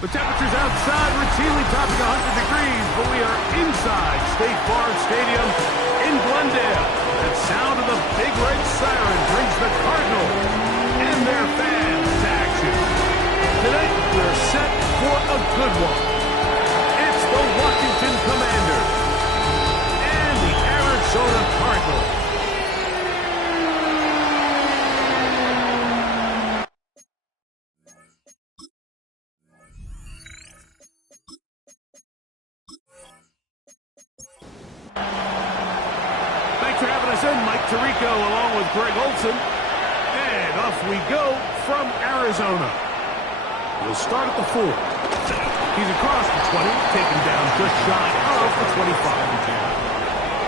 The temperature's outside routinely topping 100 degrees, but we are inside State Farm Stadium in Glendale. The sound of the Big Red Siren brings the Cardinals and their fans to action. Tonight, we're set for a good one. It's the Washington Commanders and the Arizona Cardinals. Mike Tirico along with Greg Olson. And off we go from Arizona. We'll start at the 4. He's across the 20, taken down just shy of the 25.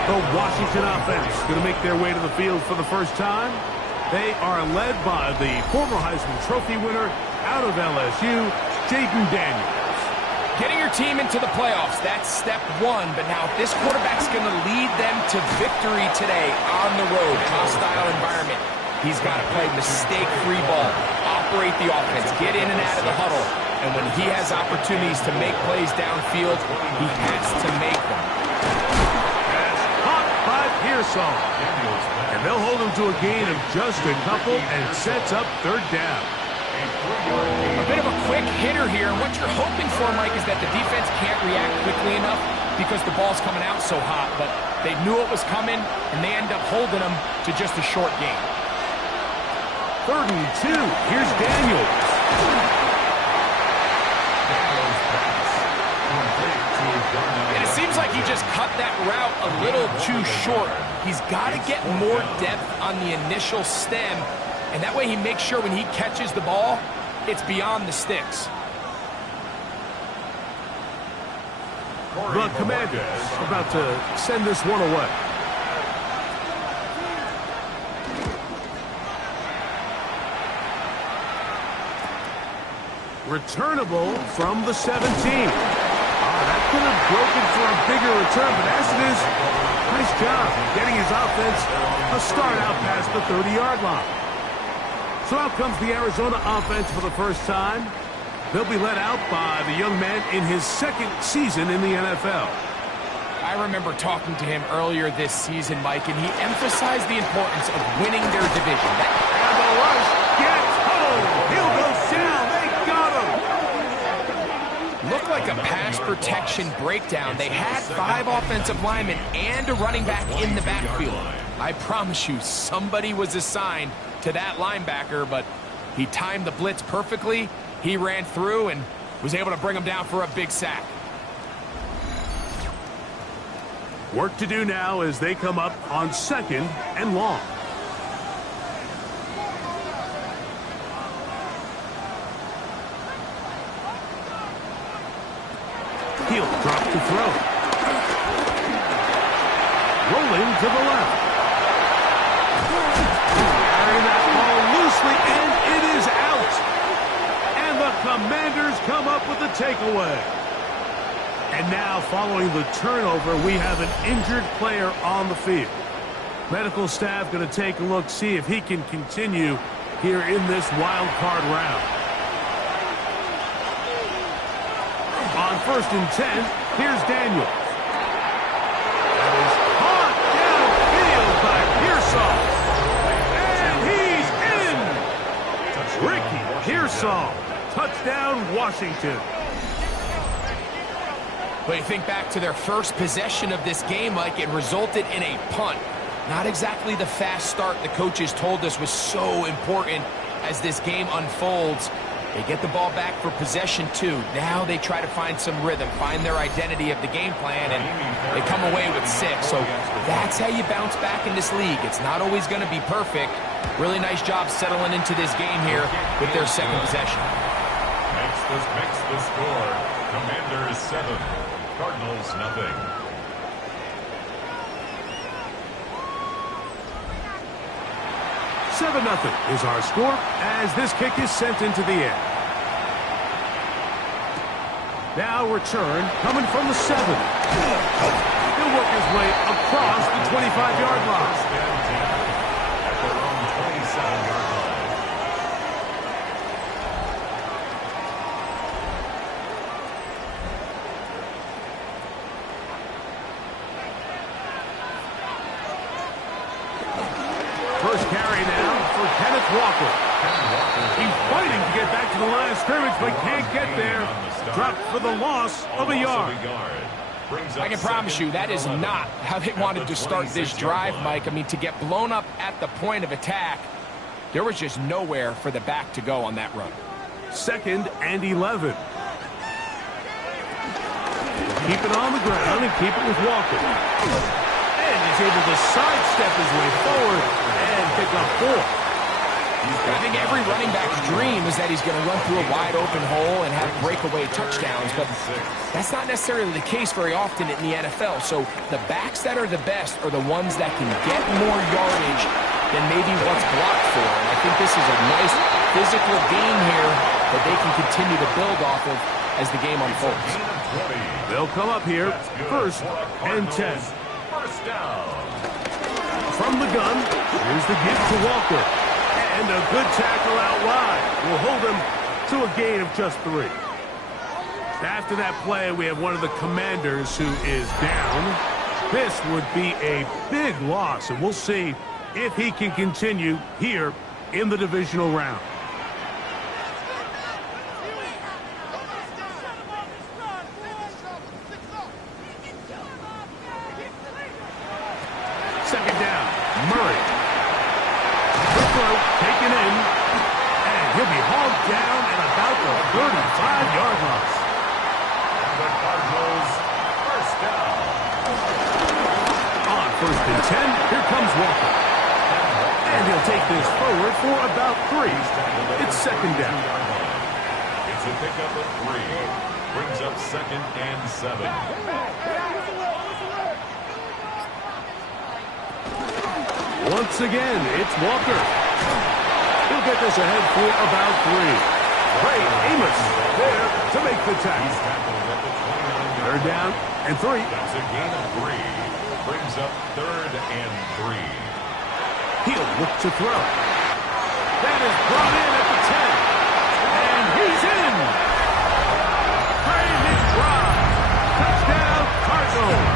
The Washington offense going to make their way to the field for the first time. They are led by the former Heisman Trophy winner out of LSU, Jaden Daniels. Getting your team into the playoffs, that's step one. But now if this quarterback's going to lead them to victory today on the road, hostile environment, he's got to play mistake-free ball, operate the offense, get in and out of the huddle. And when he has opportunities to make plays downfield, he has to make them. Pass caught by Pearsall. And they'll hold him to a gain of just a couple and sets up third down. A bit of a quick hitter here, and what you're hoping for, Mike, is that the defense can't react quickly enough because the ball's coming out so hot, but they knew it was coming, and they end up holding them to just a short gain. 3rd and 2. Here's Daniels. And it seems like he just cut that route a little too short. He's got to get more depth on the initial stem, and that way he makes sure when he catches the ball, it's beyond the sticks. The Commanders about to send this one away. Returnable from the 17. That could have broken for a bigger return, but as it is, nice job getting his offense a start out past the 30-yard line. So out comes the Arizona offense for the first time. They'll be led out by the young man in his 2nd season in the NFL. I remember talking to him earlier this season, Mike, and he emphasized the importance of winning their division. And the rush gets home. He'll go down. They got him. Looked like a pass protection breakdown. They had 5 offensive linemen and a running back in the backfield. I promise you, somebody was assigned to that linebacker, but he timed the blitz perfectly. He ran through and was able to bring him down for a big sack. Work to do now as they come up on 2nd and long. He'll drop to throw. Rolling to the left. Carrying that ball loosely, and it is out. And the Commanders come up with the takeaway. And now, following the turnover, we have an injured player on the field. Medical staff going to take a look, see if he can continue here in this wild card round. On 1st and 10, here's Daniels. That is caught downfield by Pearsall. And he's in! Ricky Pearsall. Touchdown, Washington. But you think back to their first possession of this game, Mike, it resulted in a punt. Not exactly the fast start the coaches told us was so important as this game unfolds. They get the ball back for possession 2. Now they try to find some rhythm, find their identity of the game plan, and they come away with 6. So that's how you bounce back in this league. It's not always going to be perfect. Really nice job settling into this game here with their 2nd possession. Makes the score. Commanders 7, Cardinals nothing. Nothing is our score as this kick is sent into the air. Now return coming from the 7. He'll work his way across the 25-yard line. At their own 27-yard line. scrimmage, but can't get there. Dropped for the loss of a yard. I can promise you that is not how they wanted to start this drive, Mike. I mean, to get blown up at the point of attack, there was just nowhere for the back to go on that run. 2nd and 11. Keep it on the ground and keep it with Walker. And he's able to sidestep his way forward and pick up 4. I think every running back's dream is that he's going to run through a wide open hole and have breakaway touchdowns, but that's not necessarily the case very often in the NFL. So the backs that are the best are the ones that can get more yardage than maybe what's blocked for. And I think this is a nice physical gain here that they can continue to build off of as the game unfolds. They'll come up here, 1st and 10. First down. From the gun, here's the give to Walker. And a good tackle out wide will hold him to a gain of just 3. After that play, we have one of the Commanders who is down. This would be a big loss, and we'll see if he can continue here in the divisional round. Second down, Murray. Quick throw, taken in, and he'll be hauled down at about the 35-yard line. The Cardinals, first down. On 1st and 10, here comes Walker. And he'll take this forward for about 3. It's 2nd down. It's a pickup of 3. Brings up 2nd and 7. Once again, it's Walker. He'll get this ahead for about 3. Great Amos there to make the tackle. 3rd down and 3. That's a gain of 3. Brings up 3rd and 3. He'll look to throw. That is brought in at the 10. And he's in. Great big drive. Touchdown, Cardinals.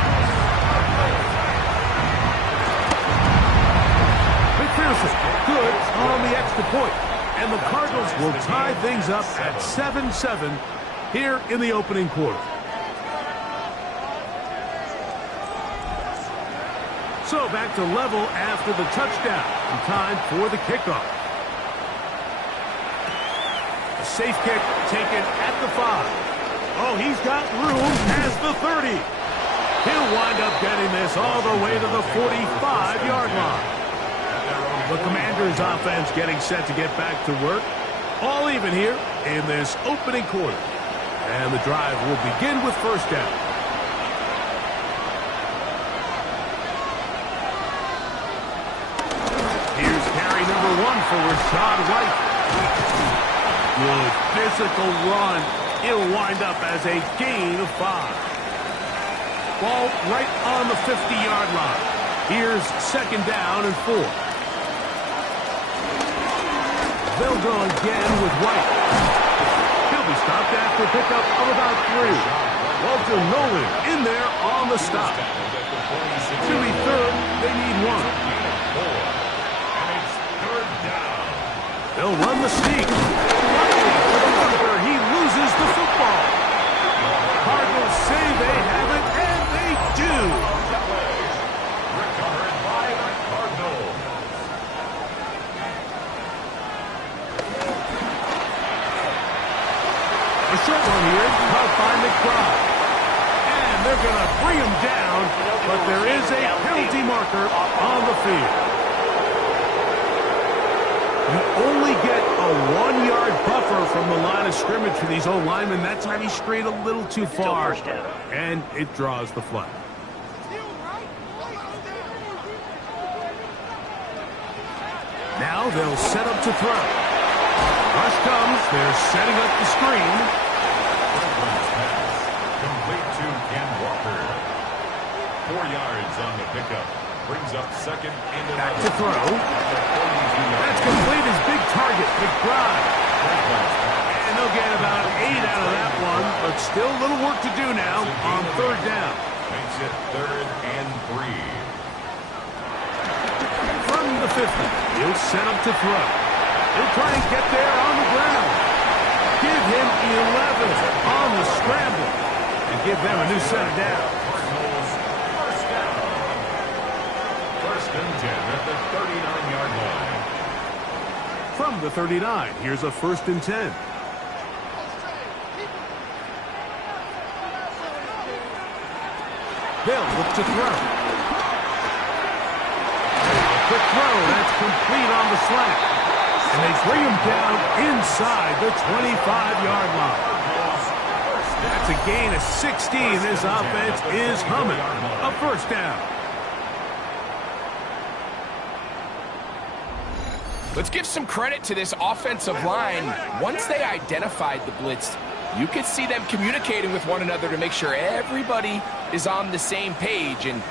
McPherson, good on the extra point. And the Cardinals will tie things up at 7-7 here in the opening quarter. So back to level after the touchdown. And time for the kickoff. A safe kick taken at the 5. Oh, he's got room as the 30. He'll wind up getting this all the way to the 45-yard line. The Commanders' offense getting set to get back to work. All even here in this opening quarter. And the drive will begin with 1st down. Here's carry number 1 for Rashad White. Good physical run. It'll wind up as a gain of 5. Ball right on the 50-yard line. Here's 2nd down and 4. They'll go again with White. He'll be stopped after a pickup of about 3. Walter Nolan in there on the stop. To be 3rd, they need 1. And it's 3rd down. They'll run the sneak. For the Walker, he loses the football. Cardinals say they have it, and they do. Recovered by the Cardinals. A short one here, caught by McBride. And they're going to bring him down, but there is a penalty marker on the field. You only get a 1-yard buffer from the line of scrimmage for these old linemen. That time he strayed a little too far, and it draws the flag. Now they'll set up to throw. Rush comes. They're setting up the screen. Complete to Ken Walker. 4 yards on the pickup. Brings up 2nd and 11. Back to throw. That's complete. His big target, McBride. And they'll get about 8 out of that one, but still a little work to do now on 3rd down. Makes it 3rd and 3. From the 50, he'll set up to throw. He'll try and get there on the ground. Give give them a new set of downs. Cardinals, first down. First and 10 at the 39-yard line. From the 39, here's a 1st and 10. They'll look to throw. A quick throw, that's complete on the slant. And they bring him down inside the 25-yard line. That's a gain of 16. This offense is humming. A 1st down. Let's give some credit to this offensive line. Once they identified the blitz, you could see them communicating with one another to make sure everybody is on the same page, and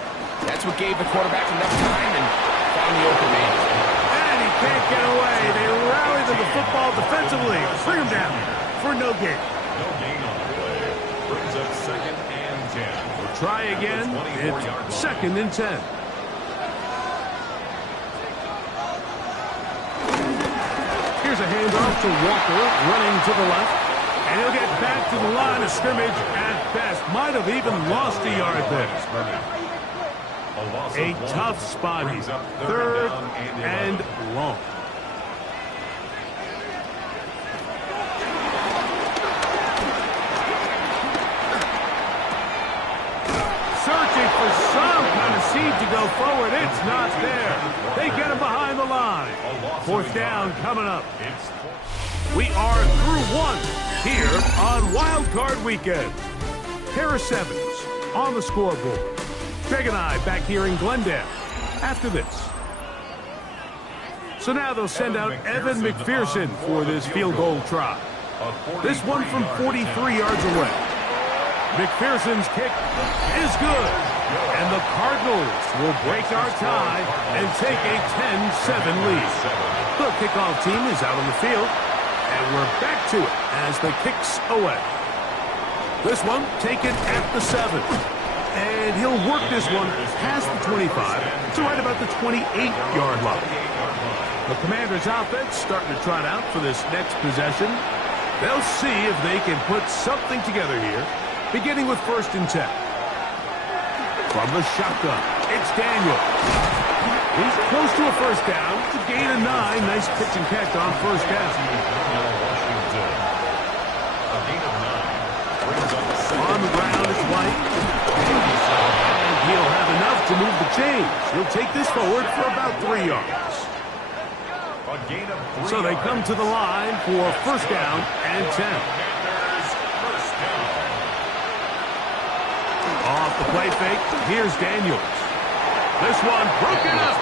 that's what gave the quarterback enough time and found the open man. And he can't get away. They rally to the football defensively. Bring him down for no gain. No gain on the play. Brings up 2nd and 10. We'll try again. It's 2nd and 10. Here's a handoff to Walker, running to the left. And he'll get back to the line of scrimmage at best. Might have even lost a yard there. A tough spot here. 3rd and long. Searching for some kind of seed to go forward. It's not there. They get him behind the line. 4th down coming up. We are through one here on Wild Card Weekend. Harris Evans on the scoreboard. Greg and I back here in Glendale after this. So now they'll send out Evan McPherson for this field goal try. This one from 43 yards away. McPherson's kick is good. And the Cardinals will break our tie and take a 10-7 lead. The kickoff team is out on the field. And we're back to it as the kick's away. This one taken at the 7. And he'll work this one past the 25 to right about the 28-yard line. The Commanders' offense starting to trot out for this next possession. They'll see if they can put something together here, beginning with 1st and 10. From the shotgun, it's Daniel. He's close to a 1st down. It's a gain of 9. Nice pitch and catch on 1st down. On the ground, it's White. And he'll have enough to move the chains. He'll take this forward for about 3 yards. So they come to the line for 1st down and 10. Off the play fake, here's Daniels. This one broken up.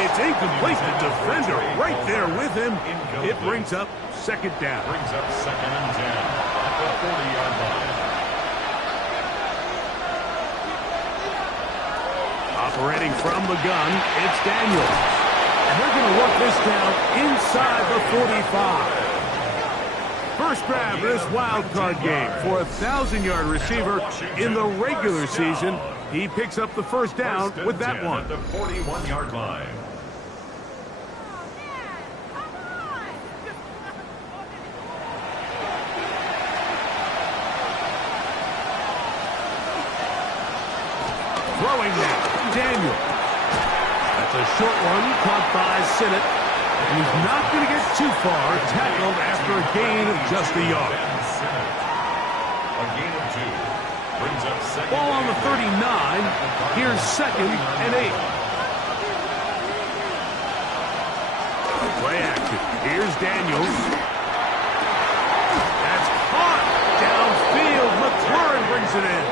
It's incomplete. The defender right there with him. It brings up 2nd down. Brings up 2nd and 10 at the 40-yard line. Operating from the gun, it's Daniels. And they're going to work this down inside the 45. First grab of this wild card game for a 1,000-yard receiver in the regular season. He picks up the 1st down with that one. At the 41-yard line. Throwing now, Daniel. That's a short one caught by Sinnott. And he's not going to get too far, tackled after a gain of just a yard. A gain of 2. Brings up 2nd. Ball on the 39. Here's 2nd and 8. Play action. Here's Daniels. That's caught. Downfield. McLaurin brings it in.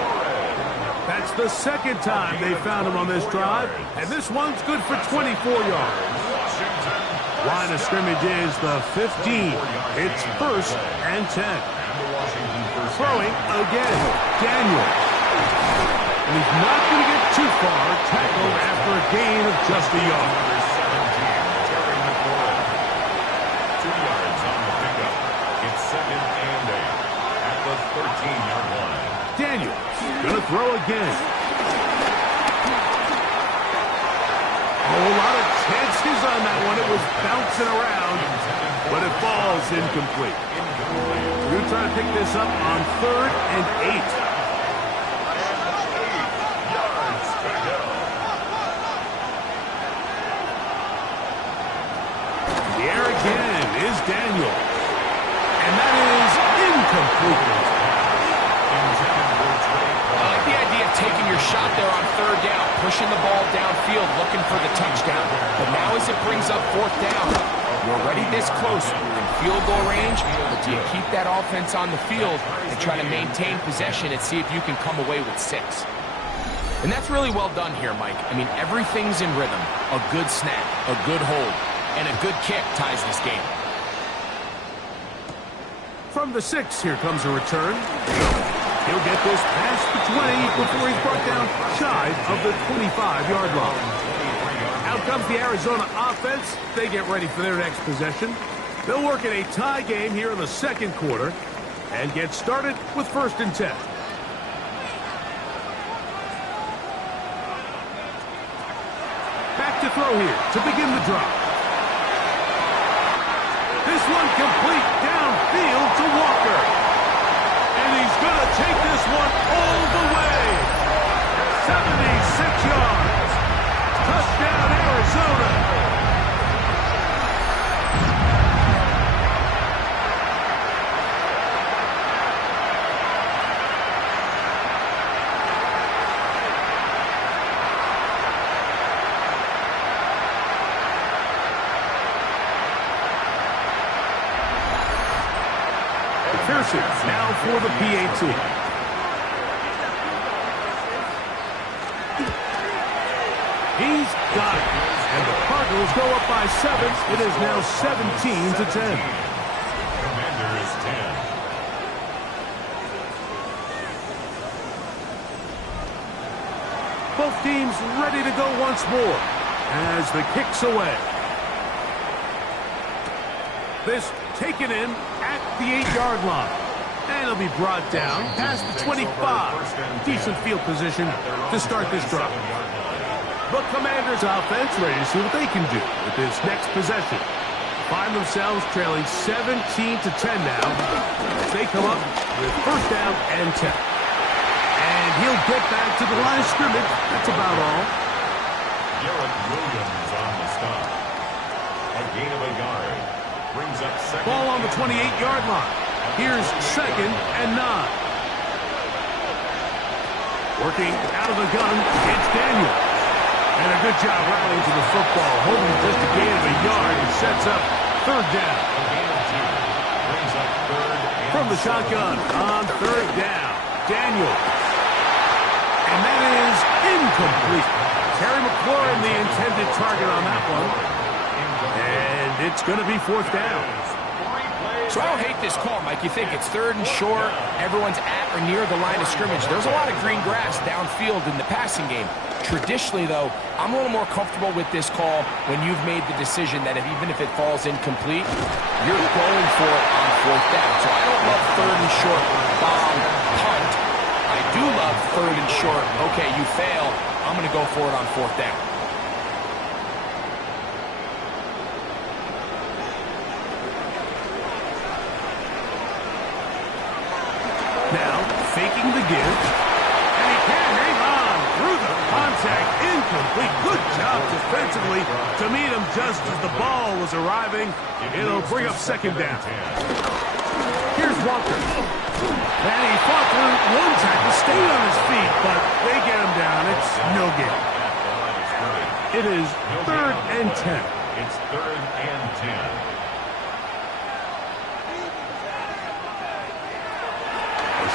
That's the 2nd time they found him on this drive. And this one's good for 24 yards. Line of scrimmage is the 15. It's 1st and 10. Throwing again. Daniels. And he's not going to get too far. Tackled after a gain of just a yard. 2 yards on the pickup. It's 2nd and 8 at the 13-yard line. Daniels going to throw again. A whole lot of chances on that one. It was bouncing around, but it falls incomplete. We're trying to pick this up on 3rd and 8. pushing the ball downfield, looking for the touchdown. But now as it brings up fourth down, you're already this close. You're in field goal range, but do you keep that offense on the field and try to maintain possession and see if you can come away with 6? And that's really well done here, Mike. I mean, everything's in rhythm. A good snap, a good hold, and a good kick ties this game. From the 6, here comes a return. He'll get this past the 20 before he's brought down shy of the 25-yard line. Out comes the Arizona offense. They get ready for their next possession. They'll work in a tie game here in the second quarter and get started with 1st and 10. Back to throw here to begin the drive. This one complete downfield to Walker. And he's going to take this one all the way. 76 yards. Touchdown, Arizona. Now for the PAT. He's got it. And the Cardinals go up by 7. It is now 17-10. Commanders 10. Both teams ready to go once more as the kick's away. This taken in at the 8-yard line. And it'll be brought down past the 25. Decent field position to start this drive. The Commanders offense ready to see what they can do with this next possession. Find themselves trailing 17-10 now as they come up with 1st down and 10. And he'll get back to the line of scrimmage. That's about all. Garrett Williams on the stop. A gain of a yard. Brings up second. Ball on the 28-yard line. Here's 2nd and 9. Working out of the gun, it's Daniel. And a good job rallying to the football. Holding just a gain of a yard and sets up 3rd down. A gain of 2. Brings up 3rd and From the shotgun on 3rd down. Daniel. And that is incomplete. Terry McLaurin, the intended target on that one. And it's going to be 4th down. So I don't hate this call, Mike. You think it's 3rd and short, everyone's at or near the line of scrimmage. There's a lot of green grass downfield in the passing game. Traditionally, though, I'm a little more comfortable with this call when you've made the decision that even if it falls incomplete, you're going for it on 4th down. So I don't love 3rd and short, bomb, punt. I do love 3rd and short, okay, you fail, I'm going to go for it on 4th down. Faking the give, and he can hang on through the contact. Incomplete. Good job defensively to meet him just as the ball was arriving. It'll bring up 2nd down. Here's Walker. And he fought through one tackle, stayed on his feet, but they get him down. It's no gain. It is 3rd and 10. It's 3rd and 10.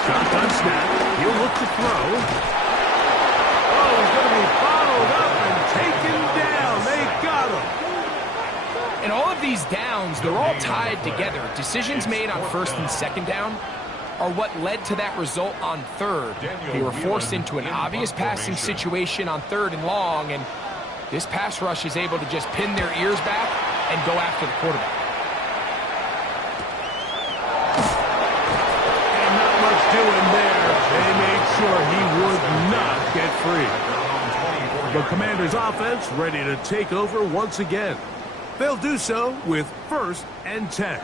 Shotgun snap. He'll look to throw. Oh, he's going to be bottled up and taken down. They got him. And all of these downs, they're all tied together. Decisions made on 1st and 2nd down are what led to that result on 3rd. They were forced into an obvious passing situation on 3rd and long, and this pass rush is able to just pin their ears back and go after the quarterback. Doing there, they made sure he would not get free. The Commanders' offense ready to take over once again. They'll do so with 1st and 10.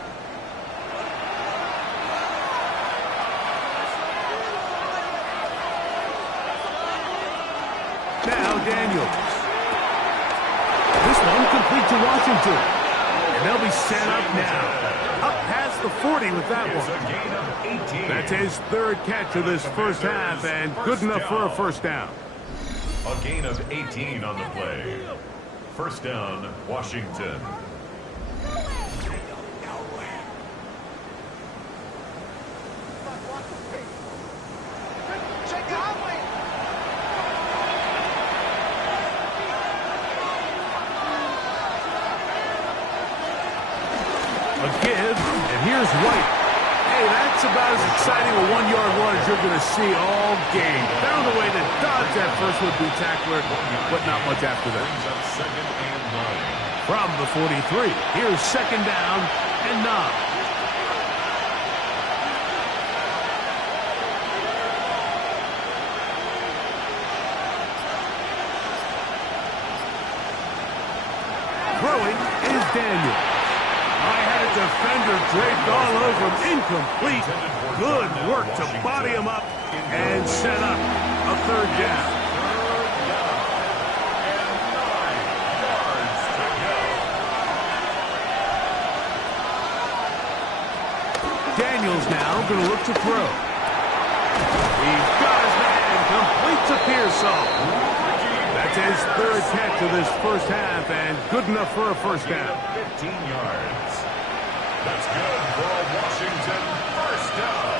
Now Daniels. This one complete to Washington. And they'll be set up now. Up past the 40 with that one. That's his 3rd catch of this 1st half, and good enough for a 1st down. A gain of 18 on the play. First down, Washington. A give, and here's White. Hey, that's about as exciting a one-yard run as you're going to see all game. Found a way to dodge that first would-be tackler, but not much after that. Brings up second and 9. From the 43, here's second down and 9. Throwing is Daniel. I had a defender draped all over him. Incomplete. Good work to body him up and set up a third down. Daniels now going to look to throw. He's got his man. Complete to Pearsall. That's his third catch of this first half, and good enough for a first down. 15 yards. That's good for a Washington first down.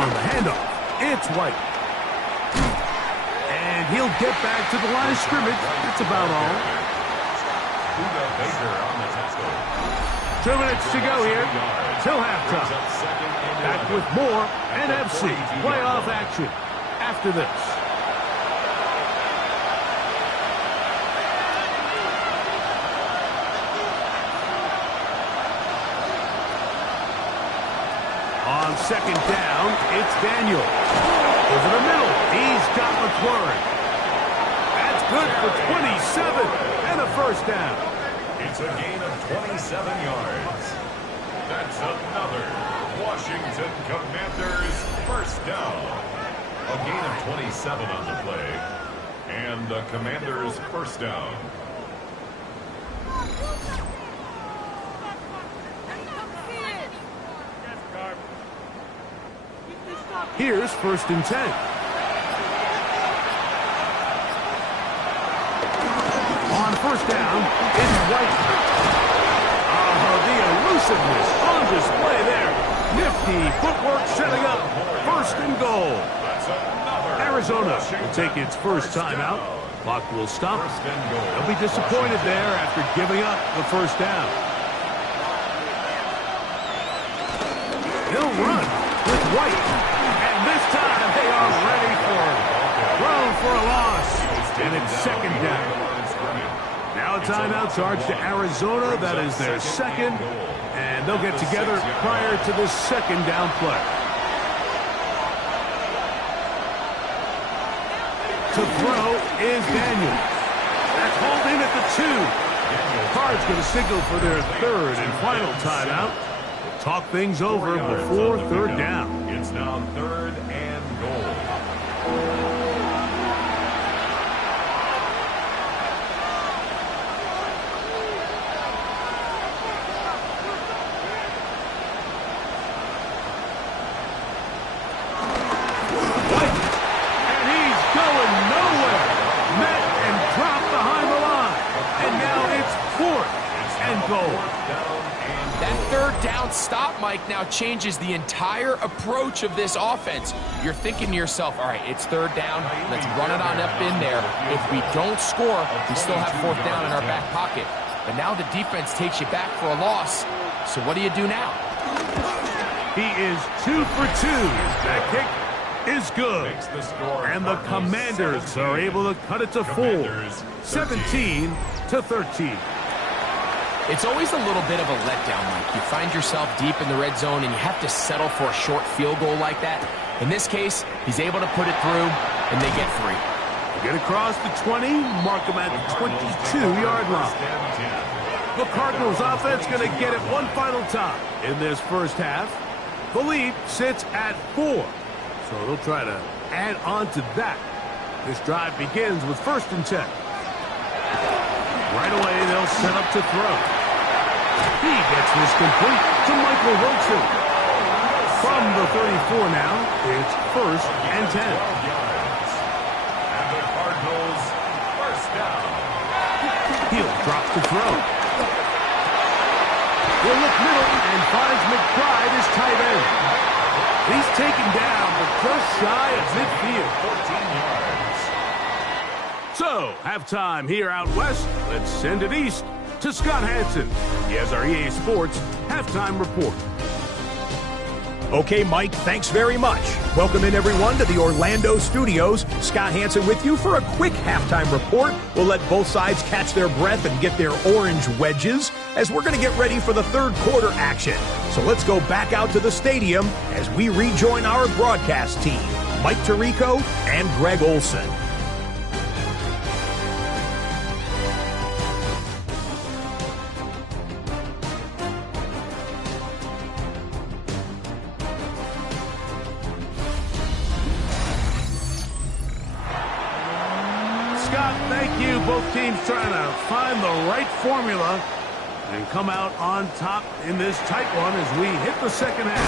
On the handoff, it's White. And he'll get back to the line of scrimmage. That's about all. Buda Baker on the tackle. 2 minutes to go here till halftime. Back with more NFC playoff action after this. On second down, it's Daniel. Over the middle, he's got McLaurin. That's good for 27 and a first down. It's a gain of 27 yards. That's another Washington Commanders first down. A gain of 27 on the play. And the Commanders first down. Here's first and 10. On first down, it's White. The elusiveness on display there. Nifty footwork setting up first and goal. Arizona will take its first timeout. Clock will stop. They'll be disappointed there after giving up the first down. He'll run with White. This time they are ready for it. Thrown for a loss. And it's second down. Now a timeout charged to Arizona. That is their second. And they'll get together prior to the second down play. To throw is Daniel. That's hauled in at the 2. Card's going to signal for their third and final timeout. Talk things over before third down. It's now third and goal. White, and he's going nowhere. Met and dropped behind the line. And now it's fourth and goal. That third down stop, Mike, now changes the entire approach of this offense. You're thinking to yourself, all right, it's third down. Let's run it on up in there. If we don't score, we still have fourth down in our back pocket. But now the defense takes you back for a loss. So what do you do now? He is 2 for 2. That kick is good. And the Commanders are able to cut it to 4. 17-13. It's always a little bit of a letdown, Mike. You find yourself deep in the red zone and you have to settle for a short field goal like that. In this case, he's able to put it through, and they get 3. Get across the 20, mark him at the 22-yard line. The Cardinals offense going to get it one final time in this first half. The lead sits at 4, so they'll try to add on to that. This drive begins with first and 10. Right away, they'll set up to throw. He gets this complete to Michael Wilson. From the 34 now, it's first and 10. Drops to throw. He'll look middle and finds McBride his tight end. He's taken down, but just shy of midfield. 14 yards. So, halftime here out west. Let's send it east to Scott Hansen. He has our EA Sports halftime report. Okay, Mike, thanks very much. Welcome in, everyone, to the Orlando studios. Scott Hansen with you for a quick halftime report. We'll let both sides catch their breath and get their orange wedges as we're going to get ready for the third quarter action. So let's go back out to the stadium as we rejoin our broadcast team, Mike Tirico and Greg Olson. Scott, thank you. Both teams trying to find the right formula and come out on top in this tight one as we hit the second half.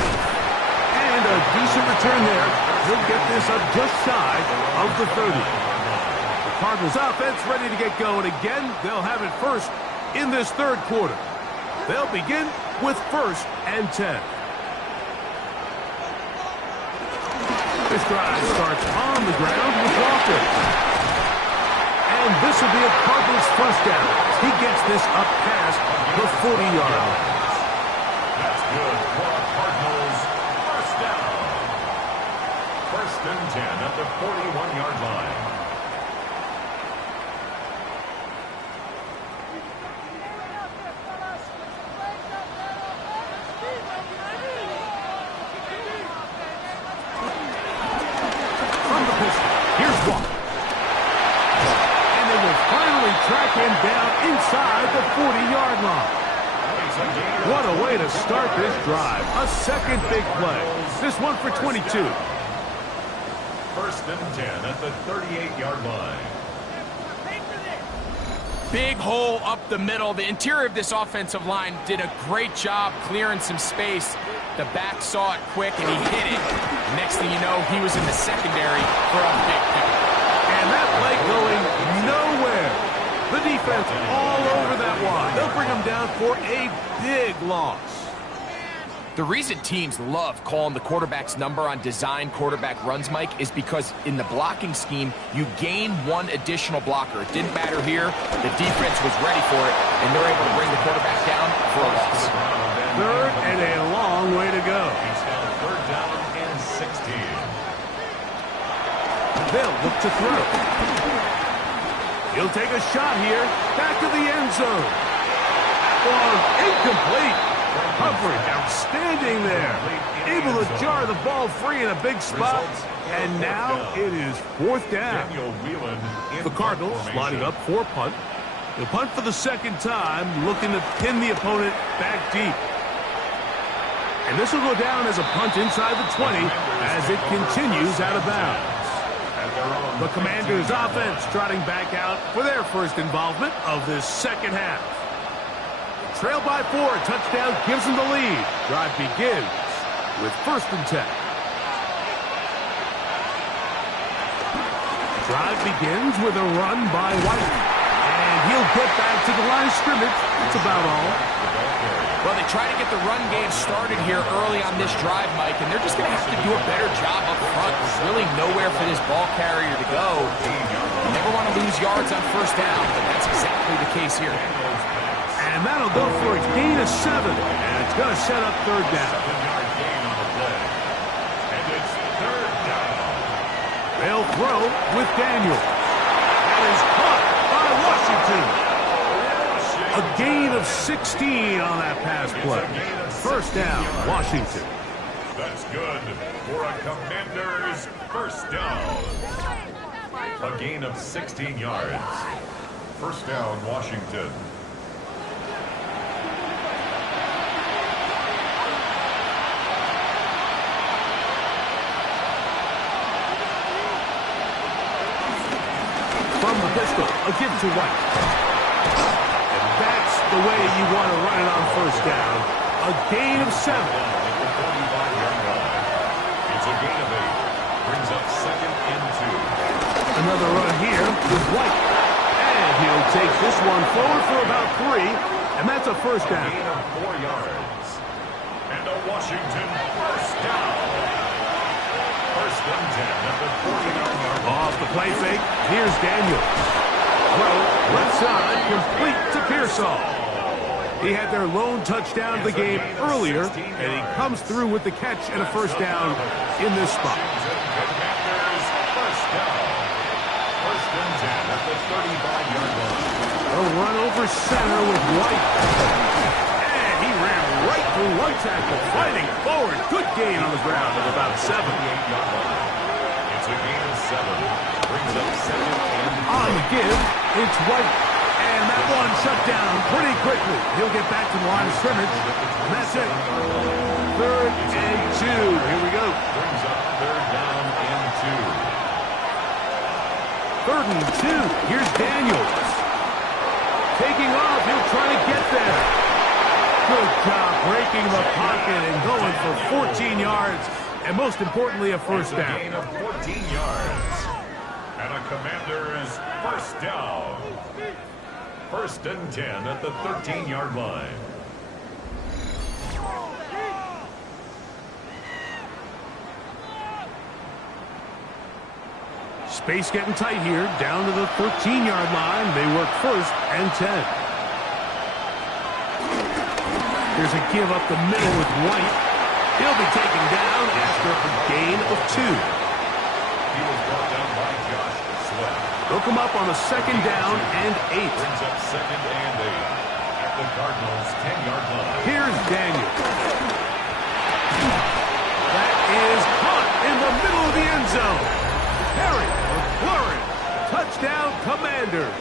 And a decent return there. He'll get this up just shy of the 30. The Cardinals offense ready to get going again. They'll have it first in this third quarter. They'll begin with 1st and 10. This drive starts on the ground with Walker. And this will be a Cardinals first down. He gets this up past the 40-yard line. That's good for the Cardinals. First down. 1st and 10 at the 41-yard line. From the pistol, here's Walker. Track him down inside the 40-yard line. What a way to start this drive. A second big play. This one for 22. 1st and 10 at the 38-yard line. Big hole up the middle. The interior of this offensive line did a great job clearing some space. The back saw it quick, and he hit it. Next thing you know, he was in the secondary for a big pick. And that play going nowhere. The defense all over that one. They'll bring him down for a big loss. The reason teams love calling the quarterback's number on design quarterback runs, Mike, is because in the blocking scheme, you gain one additional blocker. It didn't matter here. The defense was ready for it, and they're able to bring the quarterback down for a loss. 3rd and a long way to go. He's down 3rd down and 16. They'll look to throw. He'll take a shot here. Back to the end zone. That one incomplete. Coverage outstanding there. Able to jar the ball free in a big spot. And now it is 4th down. The Cardinals lining up for a punt. They'll punt for the second time, looking to pin the opponent back deep. And this will go down as a punt inside the 20 as it continues out of bounds. The Commanders' offense trotting back out for their first involvement of this second half. Trail by 4, touchdown gives them the lead. Drive begins with 1st and 10. Drive begins with a run by White. And he'll get back to the line of scrimmage. That's about all. Well, they try to get the run game started here early on this drive, Mike, and they're just going to have to do a better job up front. There's really nowhere for this ball carrier to go. You never want to lose yards on 1st down, but that's exactly the case here. And that'll go for a gain of 7, and it's going to set up 3rd down. And it's 3rd down. They'll throw with Daniel. That is caught by Washington. A gain of 16 on that pass play. 1st down, Washington. That's good for a Commanders 1st down. A gain of 16 yards. 1st down, Washington. From the pistol, a give to White. That's the way you want to run it on 1st down. A gain of 7. It's a gain of 8. Brings up 2nd and 2. Another run here with White. And he'll take this one forward for about 3, and that's a first down. Gain of 4 yards. And a Washington first down. First and 10 at the 49-yard line. Off the play fake, here's Daniel. Throw, left side, complete to Pearsall. He had their lone touchdown of the game earlier, and he comes through with the catch and a first down in this spot. Commanders first down. First and 10 at the 35-yard line. A run over center with White. And he ran right through one tackle, fighting forward. Good gain on the ground of about 7. 38-yard line. It's a gain of 7. Brings up second and On the give, it's White. And that one shut down pretty quickly. He'll get back to the line of scrimmage, and that's it. 3rd and 2. Here we go. brings up third down and 2. 3rd and 2. Here's Daniels. Taking off. He'll try to get there. Good job breaking the pocket and going for 14 yards. And most importantly, a first It's a down. gain of 14 yards. And a Commanders first down. First and 10 at the 13-yard line. Space getting tight here. Down to the 13-yard line. They work first and 10. Here's a give up the middle with White. He'll be taken down after a gain of 2. He was brought down by Josh Sweat. They'll come up on a second down and 8. Brings up second and 8 at the Cardinals' 10-yard line. Here's Daniel. That is caught in the middle of the end zone. Harry McLaurin. Touchdown, Commanders.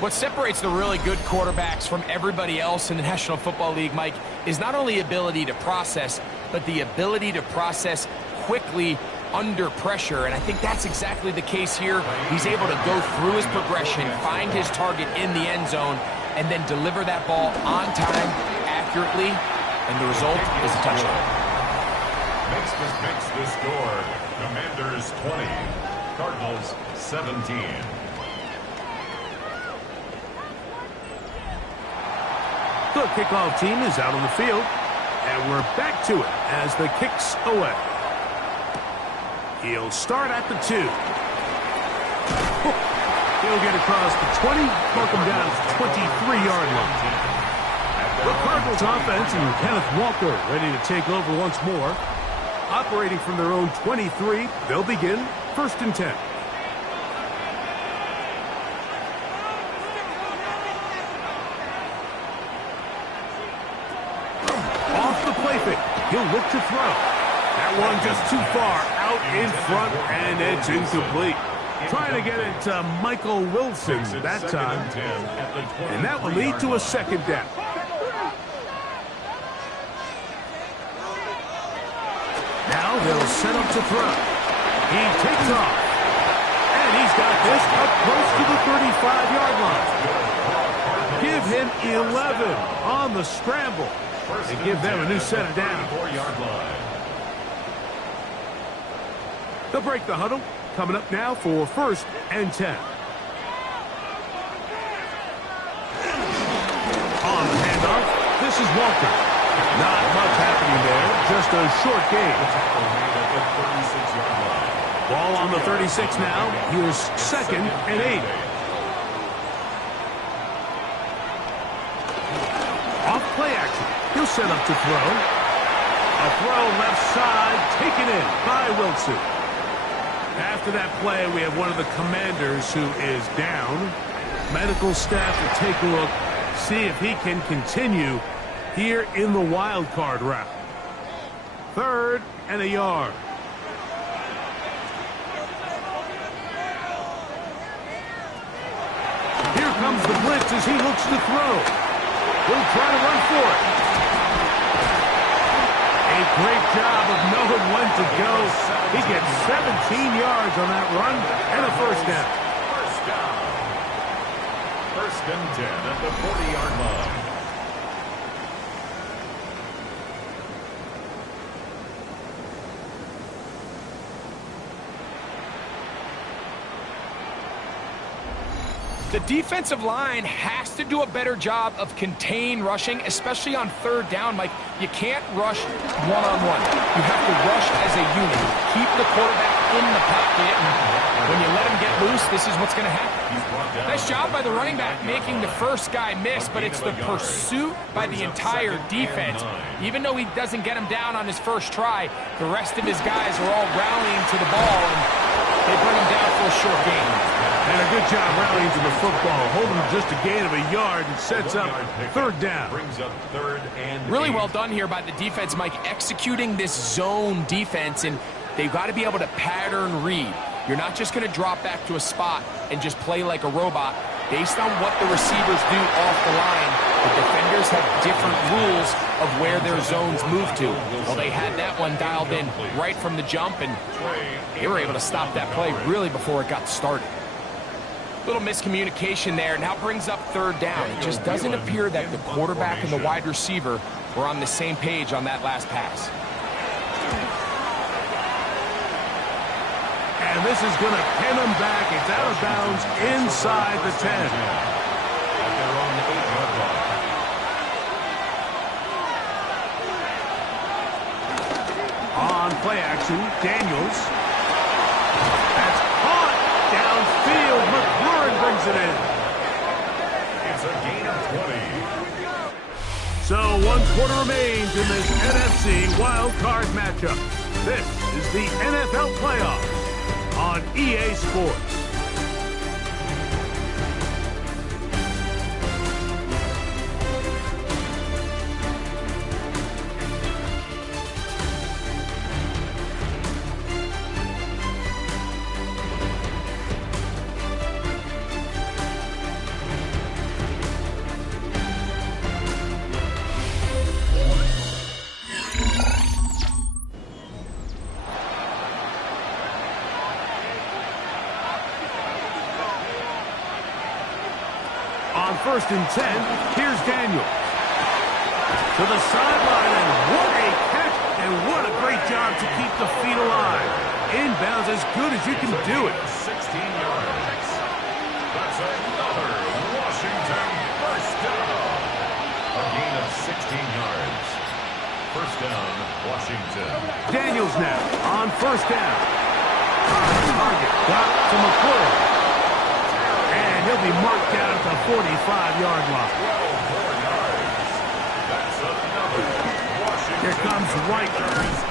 What separates the really good quarterbacks from everybody else in the National Football League, Mike, is not only ability to process, but the ability to process quickly under pressure, and I think that's exactly the case here. He's able to go through his progression, find his target in the end zone, and then deliver that ball on time, accurately, and the result is a touchdown. Makes the score. Commanders 20, Cardinals 17. The kickoff team is out on the field, and we're back to it as the kick's away. He'll start at the 2. He'll get across the 20, mark him down at the 23-yard line. The Cardinals offense and Kenneth Walker ready to take over once more. Operating from their own 23, they'll begin first and 10. Off the play fake, he'll look to throw. That one just too far out in front, and it's incomplete. Trying to get it to Michael Wilson that time. And that will lead to a second down. Now they'll set up to throw. He takes off. And he's got this up close to the 35-yard line. Give him 11 on the scramble. And give them a new set of downs. They'll break the huddle. Coming up now for first and 10. On the handoff, this is Walker. Not much happening there, just a short gain. Ball on the 36 now. Here's second and 8. Off play action. He'll set up to throw. A throw left side, taken in by Wilson. After that play, we have one of the Commanders who is down. Medical staff will take a look, see if he can continue here in the wild card route. 3rd and a yard. Here comes the blitz as he looks to throw. He'll try to run for it. A great job of knowing when to go. He gets 17 yards on that run and a first down. First and 10 at the 40-yard line. The defensive line has to do a better job of contain rushing, especially on third down. Mike, you can't rush one-on-one. You have to rush as a unit. Keep the quarterback in the pocket, and when you let him get loose, this is what's going to happen. Nice job by the running back making the first guy miss, but it's the pursuit by the entire defense. Even though he doesn't get him down on his first try, the rest of his guys are all rallying to the ball, and they bring him down for a short gain. And a good job rallying to the football, holding just a gain of a yard and sets up third down. Brings up third and Really 8. well done here by the defense, Mike, executing this zone defense, and they've got to be able to pattern read. You're not just going to drop back to a spot and just play like a robot. Based on what the receivers do off the line, the defenders have different rules of where their zones move to. Well, they had that one dialed in right from the jump, and they were able to stop that play really before it got started. Little miscommunication there. Now brings up third down. It just doesn't appear that the quarterback and the wide receiver were on the same page on that last pass. And this is going to pin them back. It's out of bounds inside the 10. At their own 8-yard line. On play action, Daniels. That's caught downfield. McLaurin brings it in. It's a gain of 20. So 1 quarter remains in this NFC wild card matchup. This is the NFL playoffs on EA Sports. On 1st and 10, here's Daniel. To the sideline, and what a catch, and what a great job to keep the feet alive. Inbounds as good as you can do it. 16 yards. That's another Washington first down. A gain of 16 yards. First down, Washington. Daniels now on 1st down. Target got to McLaurin. And he'll be marked down at the 45-yard line. 4 yards. That's another Washington. Here comes Wright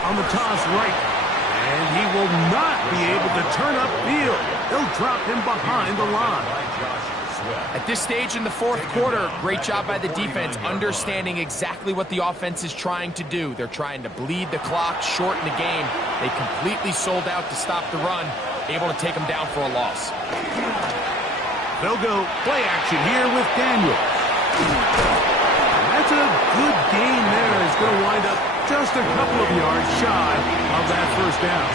on the toss right. And he will not be able to turn upfield. They'll drop him behind the line. At this stage in the 4th quarter, great job by the defense, understanding exactly what the offense is trying to do. They're trying to bleed the clock, shorten the game. They completely sold out to stop the run, able to take them down for a loss. They'll go play action here with Daniels. That's a good gain there. It's going to wind up just a couple of yards shy of that first down.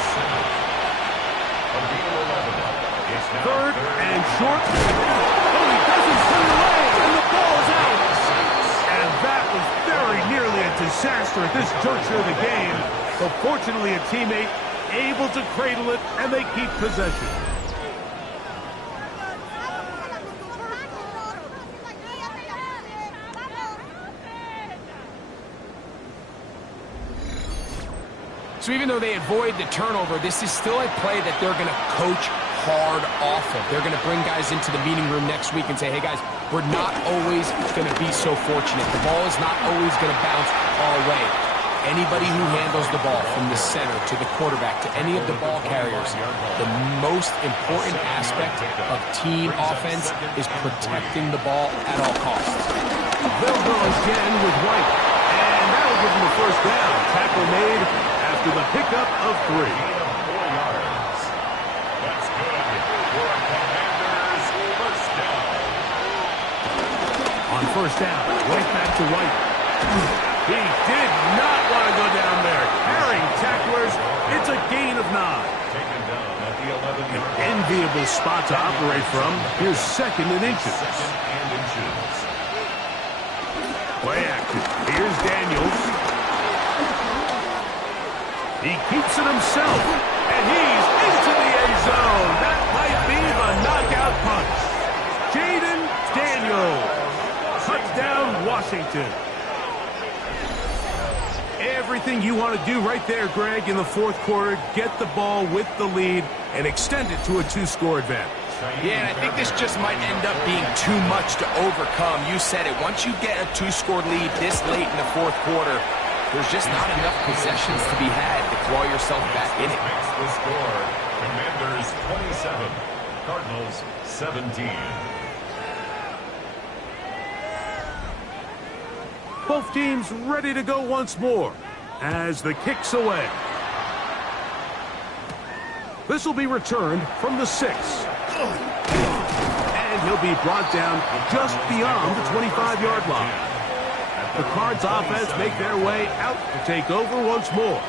3rd and short. Oh, he doesn't put it away, and the ball's out. And that was very nearly a disaster at this juncture of the game. But fortunately, a teammate able to cradle it, and they keep possession. So even though they avoid the turnover, this is still a play that they're going to coach hard off of. They're going to bring guys into the meeting room next week and say, hey, guys, we're not always going to be so fortunate. The ball is not always going to bounce our way. Anybody who handles the ball from the center to the quarterback to any of the ball carriers, the most important aspect of team offense is protecting the ball at all costs. They'll go again with White. And that'll give them the first down. Tackle made after the pickup of 3. 4 yards. That's good for a Commanders first down. On 1st down, right back to White. He did not want to go down there. Carrying tacklers, it's a gain of 9. Taken down at the 11-yard line. Enviable spot to operate from. Here's 2nd and inches. 2nd and inches. Play action. Here's Daniels. He keeps it himself, and he's into the end zone. That might be the knockout punch. Jaden Touchdown, Washington. Everything you want to do right there, Greg, in the fourth quarter. Get the ball with the lead and extend it to a two-score advantage. Yeah, and I think this just might end up being too much to overcome. You said it. Once you get a two-score lead this late in the fourth quarter, there's just not enough possessions to be had to claw yourself back in it. Makes the score. Commanders 27, Cardinals 17. Both teams ready to go once more as the kick's away. This will be returned from the 6. And he'll be brought down just beyond the 25-yard line. The Cards offense make their way out to take over once more.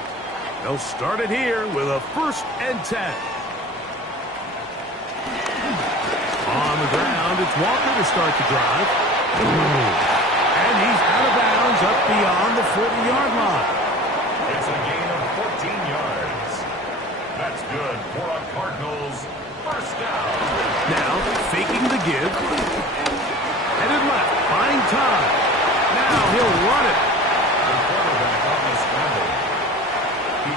They'll start it here with a 1st and 10. On the ground, it's Walker to start the drive. And he's out of bounds up beyond the 40-yard line. It's a gain of 14 yards. That's good for a Cardinals 1st down. Now, faking the give. Headed left, buying time. Now he'll run it. The quarterback on the scramble.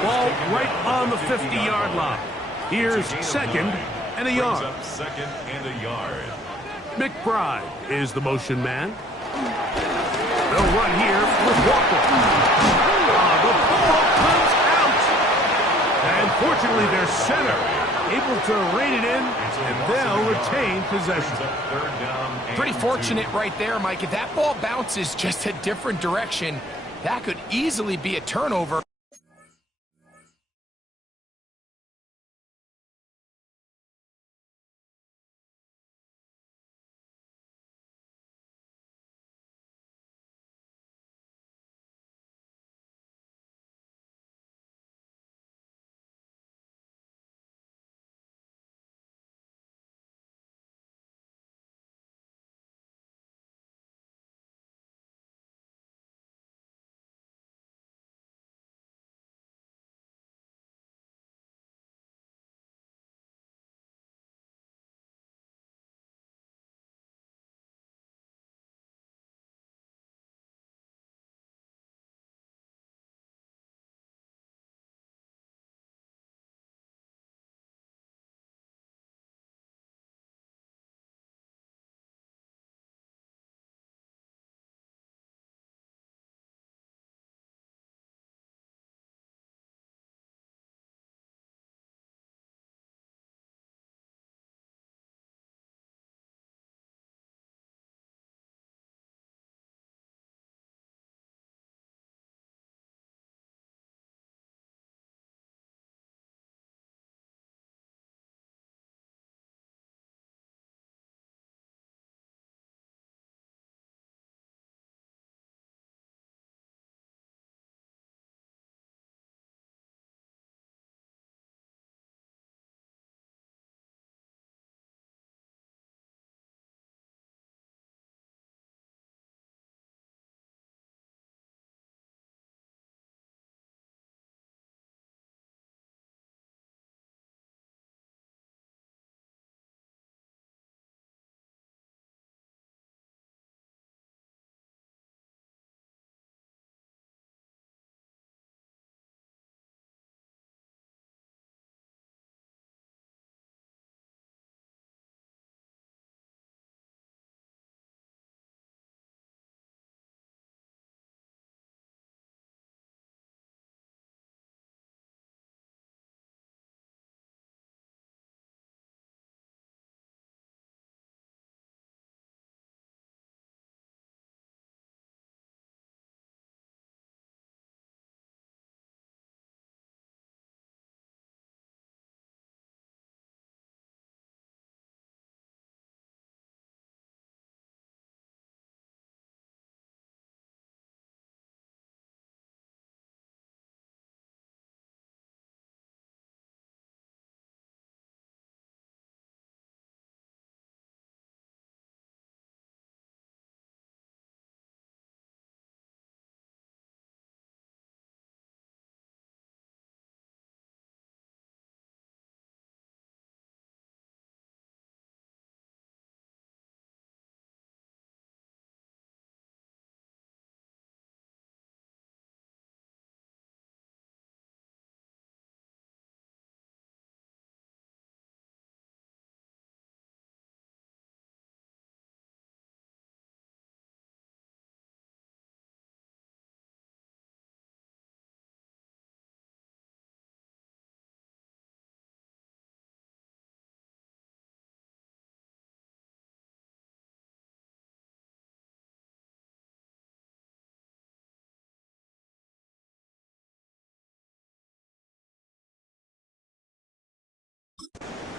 Ball right on the 50-yard line. Here's 2nd and a yard. Up 2nd and a yard. McBride is the motion man. They'll run here with Walker. The ball comes out. And fortunately, their center able to rein it in, and they'll retain possession. Pretty fortunate right there, Mike. If that ball bounces just a different direction, that could easily be a turnover.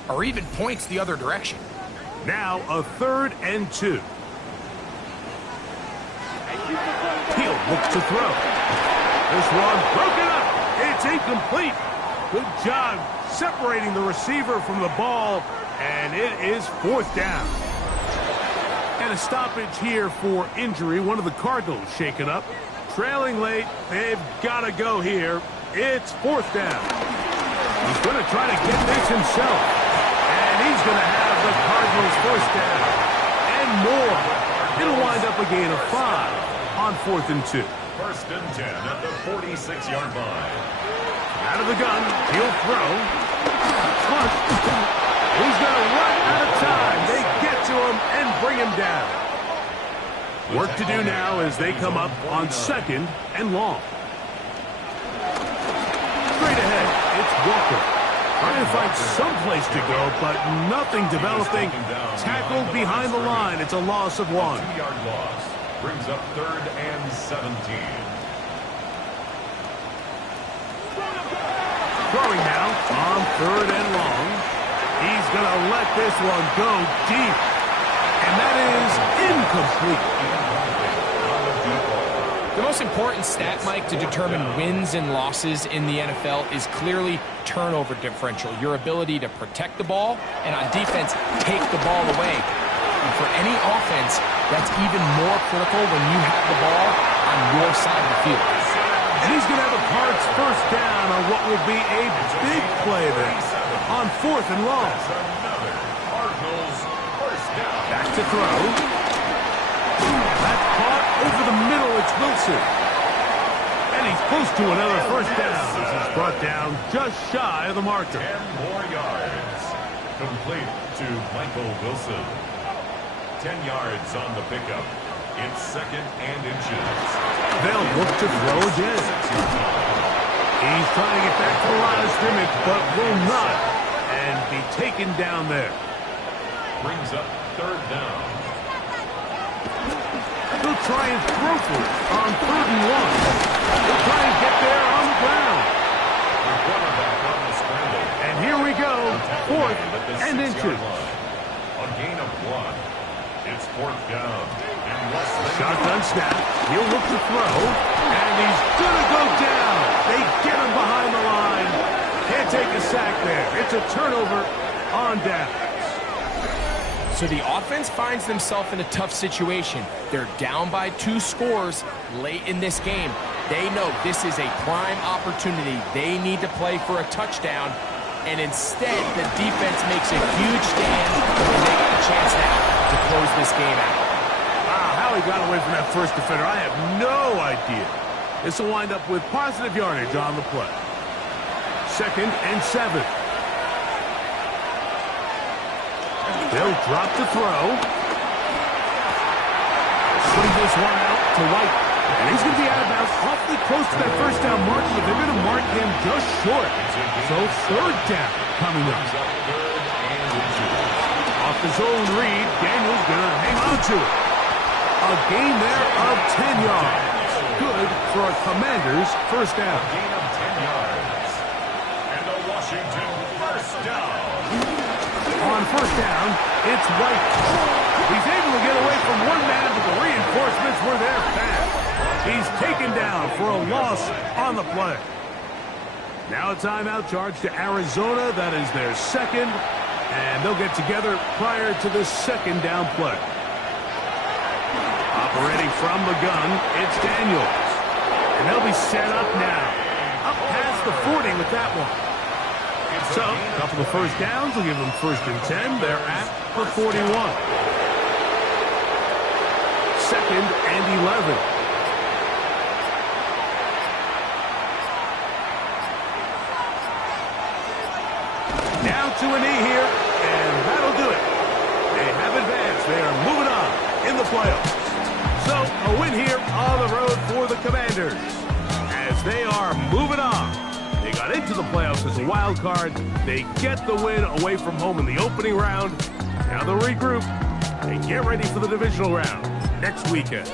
or even points the other direction. Now a 3rd and 2. Hill looks to throw. This one broken up. It's incomplete. Good job separating the receiver from the ball, and it is 4th down. And a stoppage here for injury. One of the Cardinals shaken up. Trailing late. They've got to go here. It's 4th down. He's going to try to get this himself. And he's going to have the Cardinals 1st down. And more. It'll wind up a gain of 5 on 4th and 2. 1st and 10 at the 46-yard line. Out of the gun. He'll throw. Flush. He's going to run out of time. They get to him and bring him down. Work to do now as they come up on 2nd and long. Straight ahead, it's Walker. Trying to find some place to go, but nothing developing. Tackled behind the line. It's a loss of 1. 2-yard loss. Brings up 3rd and 17. Throwing now on 3rd and long. He's going to let this one go deep. And that is incomplete. The most important stat, Mike, to determine wins and losses in the NFL is clearly turnover differential, your ability to protect the ball, and on defense, take the ball away. And for any offense, that's even more critical when you have the ball on your side of the field. And he's going to have a Cards 1st down on what will be a big play there on 4th and long. Back to throw. That caught over the middle. It's Wilson. And he's close to another 1st down. He's brought down just shy of the marker. 10 more yards. Complete to Michael Wilson. 10 yards on the pickup. It's 2nd and inches. They'll look to throw again. He's trying to get back to the line of scrimmage, but will not, and be taken down there. Brings up 3rd down. He'll try and throw for it on 3rd and 1. He'll try and get there on the ground. The quarterback on the scramble. And here we go, 4th and inches. A gain of 1. It's 4th down. Shotgun snap. He'll look to throw. And he's going to go down. They get him behind the line. Can't take a sack there. It's a turnover on downs. So the offense finds themselves in a tough situation. They're down by 2 scores late in this game. They know this is a prime opportunity. They need to play for a touchdown. And instead, the defense makes a huge stand. And they got a chance now to close this game out. How he got away from that first defender, I have no idea. This will wind up with positive yardage on the play. 2nd and 7. They'll drop to throw. Swing this one out to White. And he's going to be out of bounds awfully close to that 1st down mark, but they're going to mark him just short. So 3rd down coming up. Off the zone read, Daniel's going to hang on to it. A gain there of 10 yards. Good for a Commanders 1st down. A gain of 10 yards. And a Washington 1st down. On 1st down, it's White. He's able to get away from one man, but the reinforcements were there fast. He's taken down for a loss on the play. Now a timeout charge to Arizona. That is their 2nd. And they'll get together prior to the 2nd down play. Operating from the gun, it's Daniels. And they'll be set up now. Up past the 40 with that one. So, a couple of 1st downs will give them 1st and 10. They're at the 41. 2nd and 11. Now to a knee here, and that'll do it. They have advanced. They are moving on in the playoffs. So, a win here on the road for the Commanders as they are moving on. They got into the playoffs as a wild card. They get the win away from home in the opening round. Now they'll regroup and get ready for the divisional round next weekend.